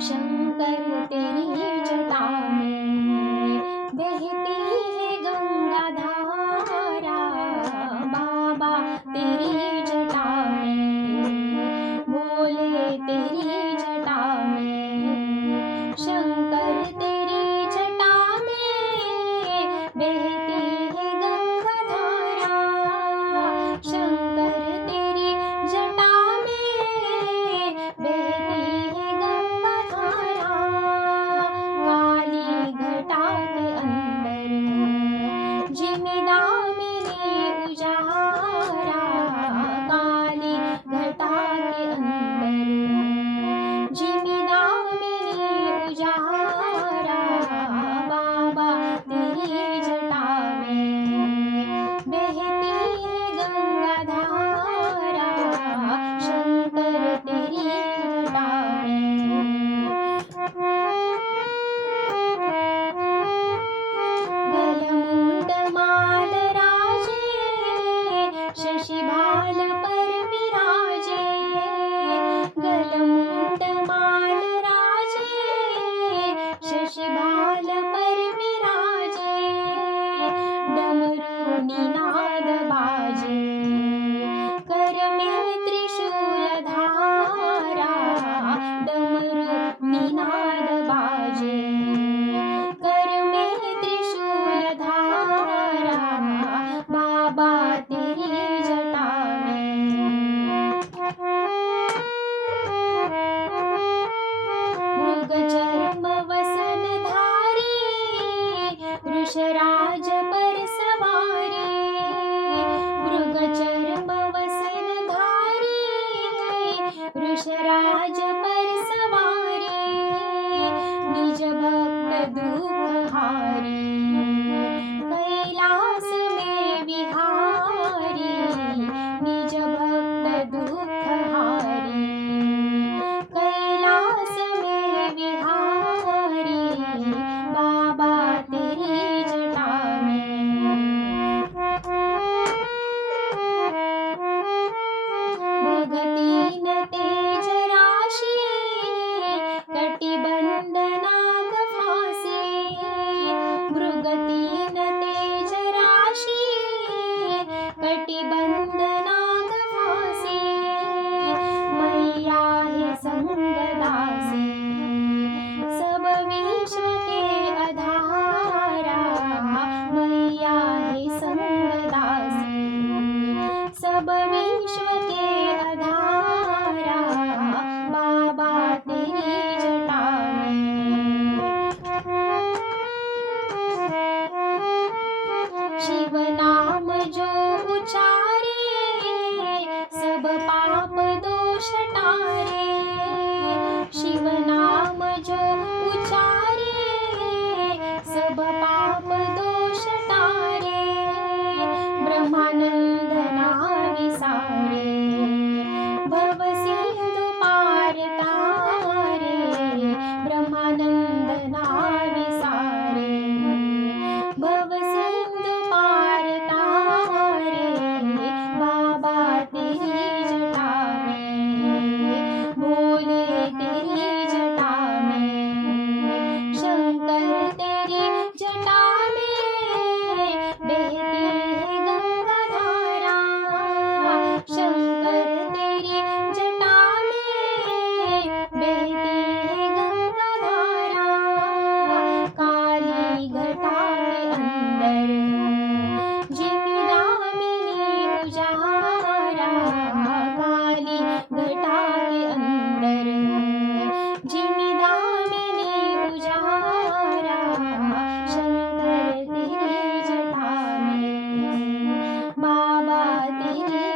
शंकर तेरी जटा में बहती है गंगा धारा, बाबा तेरी जटा में, भोले तेरी जटा में, शंकर तेरी जटा में बहती है गंगा धारा, शंकर तेरी जटा में बहती है गंगा धारा, काली घटा के अंदर जिमिदामिनी उजारा, काली घटा के अंदर जिमिदामिनी उजारा, बाबा तेरी जटा में बहती है गंगा धारा, शंकर तेरी जटा में। गलमुंड माल राजे, शशिभाल पर विराजे, गलमुंड माल राजे, शशिभाल पर विराजे, डमरू निनाद बाजे, कर में त्रिशूल धारा, डमरू निनाद बाजे, कर में त्रिशूल धारा, बाबा तेरी जटा में। मृगचर्म वसन धारी, वृषराज पर सवारी, मृगचर्म वसन धारी, वृषराज पर सवारी, निज भक्त दुख हारी, कैलास में विहारी, निज भक्त दुख हारी, कैलास में विहारी, बाबा तेरी जटा में। भगतीन तेज राशि, कटिबंध नाग फांसी, मृगतीन तेज राशि, कटिबंध नाग फांसी, मैया है संगदासी, सब विश्व के आधारा, मैया है संगदासी, सब विश्व के आधारा, बाबा तेरी जटा में। शिव नाम जो उचारे, सब पाप दोष टारे, शिव नाम जो उचारे, सब पाप दोष टारे, ब्रह्मानंद नाविसारे, भव सिंधु पार तारे, ब्रह्मानंद नाविसारे, भव सिंधु पार तारे, बाबा तेरी जटा में, भोले तेरी जटा में, शंकर तेरी जटा में बहती है गंगा धारा, शंकर तेरी जटा में बहती है गंगा धारा, काली घटा के अंदर जिमिदामिनी उजारा, काली घटा के अंदर जिमिदामिनी उजारा, शंकर तेरी जटा में, बाबा तेरी